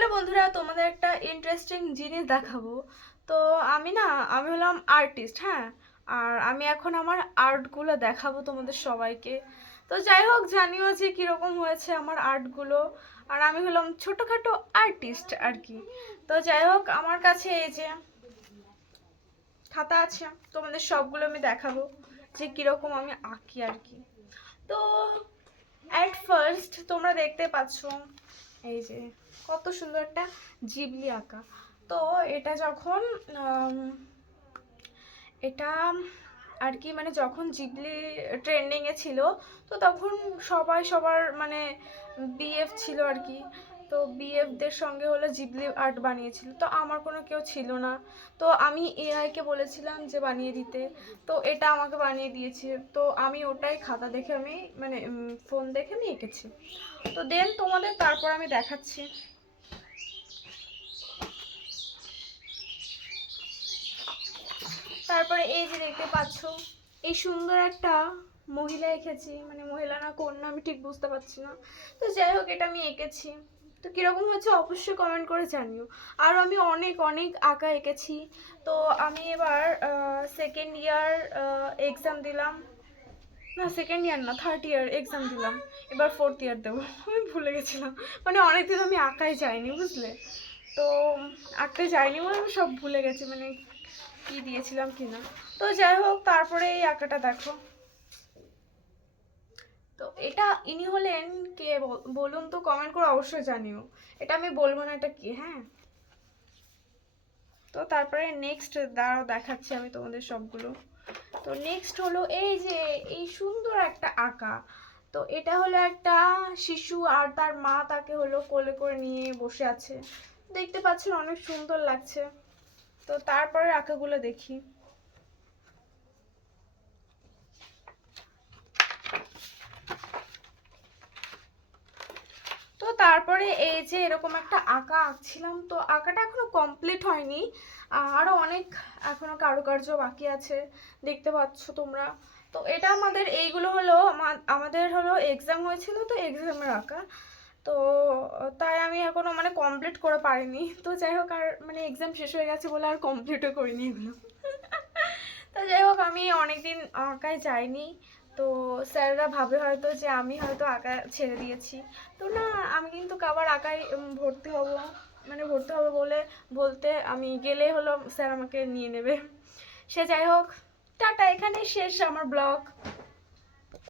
Hello বন্ধুরা, তোমাদের একটা ইন্টারেস্টিং জিনিস দেখাবো। তো আমি হলাম আর্টিস্ট, হ্যাঁ। আর আমি এখন আমার আর্টগুলো দেখাবো তোমাদের সবাইকে। তো যাই হোক, জানিও যে কীরকম হয়েছে আমার আর্টগুলো। আর আমি হলাম ছোটোখাটো আর্টিস্ট আর কি। তো যাই হোক, আমার কাছে এই যে খাতা আছে, তোমাদের সবগুলো আমি দেখাবো যে কীরকম আমি আঁকি আর কি। তো অ্যাট ফার্স্ট তোমরা দেখতে পাচ্ছ এই যে কত সুন্দর একটা জিবলি আঁকা। তো এটা যখন এটা আর কি, মানে যখন জিবলি ট্রেন্ডিংয়ে ছিল, তো তখন সবাই সবার মানে বিএফ ছিল আর কি। তো বিএফদের সঙ্গে হলো জিবলি আর্ট বানিয়েছিল, তো আমার কোনো কেউ ছিল না। তো আমি এআইকে বলেছিলাম যে বানিয়ে দিতে, তো এটা আমাকে বানিয়ে দিয়েছে। তো আমি ওটাই খাতা দেখে আমি মানে ফোন দেখে আমি এঁকেছি। তো দেন তোমাদের তারপর আমি দেখাচ্ছি। তারপরে এই যে দেখতে পাচ্ছ, এই সুন্দর একটা মহিলা এঁকেছি, মানে মহিলা না কন্যা আমি ঠিক বুঝতে পারছি না। তো যাই হোক, এটা আমি এঁকেছি। তো কীরকম হয়েছে অবশ্যই কমেন্ট করে জানিও। আর আমি অনেক অনেক আঁকা এঁকেছি। তো আমি এবার সেকেন্ড ইয়ার এক্সাম দিলাম, না সেকেন্ড ইয়ার না, থার্ড ইয়ার এক্সাম দিলাম। এবার ফোর্থ ইয়ার দেবো। আমি ভুলে গেছিলাম, মানে অনেকদিন আমি আঁকাই যাইনি, বুঝলে। তো আঁকতে যাইনি বলে আমি সব ভুলে গেছি, মানে কি দিয়েছিলাম কি না। তো যাই হোক, তারপরে এই আঁকাটা দেখো। তো এটা ইনি হলেন কে বলুন তো, কমেন্ট করে অবশ্যই জানিও। এটা আমি বলবো না এটা কি, হ্যাঁ। তো তারপরে নেক্সট দাঁড়াও দেখাচ্ছি আমি তোমাদের সবগুলো। তো নেক্সট হলো এই যে এই সুন্দর একটা আঁকা। তো এটা হলো একটা শিশু আর তার মা তাকে হলো কোলে করে নিয়ে বসে আছে, দেখতে পাচ্ছেন অনেক সুন্দর লাগছে। তো তারপরে আঁকাগুলো দেখি। তো তারপরে এই যে এরকম একটা আঁকা আঁকছিলাম, তো আঁকাটা এখনো কমপ্লিট হয়নি, আরো অনেক এখনো কারুকার্য বাকি আছে, দেখতে পাচ্ছ তোমরা। তো এটা আমাদের এইগুলো হলো আমাদের হলো এক্সাম হয়েছিল, তো এক্সামের আঁকা। তো তাই আমি এখনো মানে কমপ্লিট করে পারিনি। তো যাই হোক, আর মানে এক্সাম শেষ হয়ে গেছে বলে আর কমপ্লিটও করিনি এগুলো। তো যাই হোক, আমি অনেকদিন আঁকায় যাইনি। তো স্যাররা ভাবে হয়তো যে আমি হয়তো আঁকা ছেড়ে দিয়েছি। তো না, আমি কিন্তু আবার আঁকায় ভর্তি হব, মানে ভর্তি হবে বলে বলতে আমি গেলে হলো স্যার আমাকে নিয়ে নেবে। সে যাই হোক, টাটা, এখানেই শেষ আমার ব্লগ।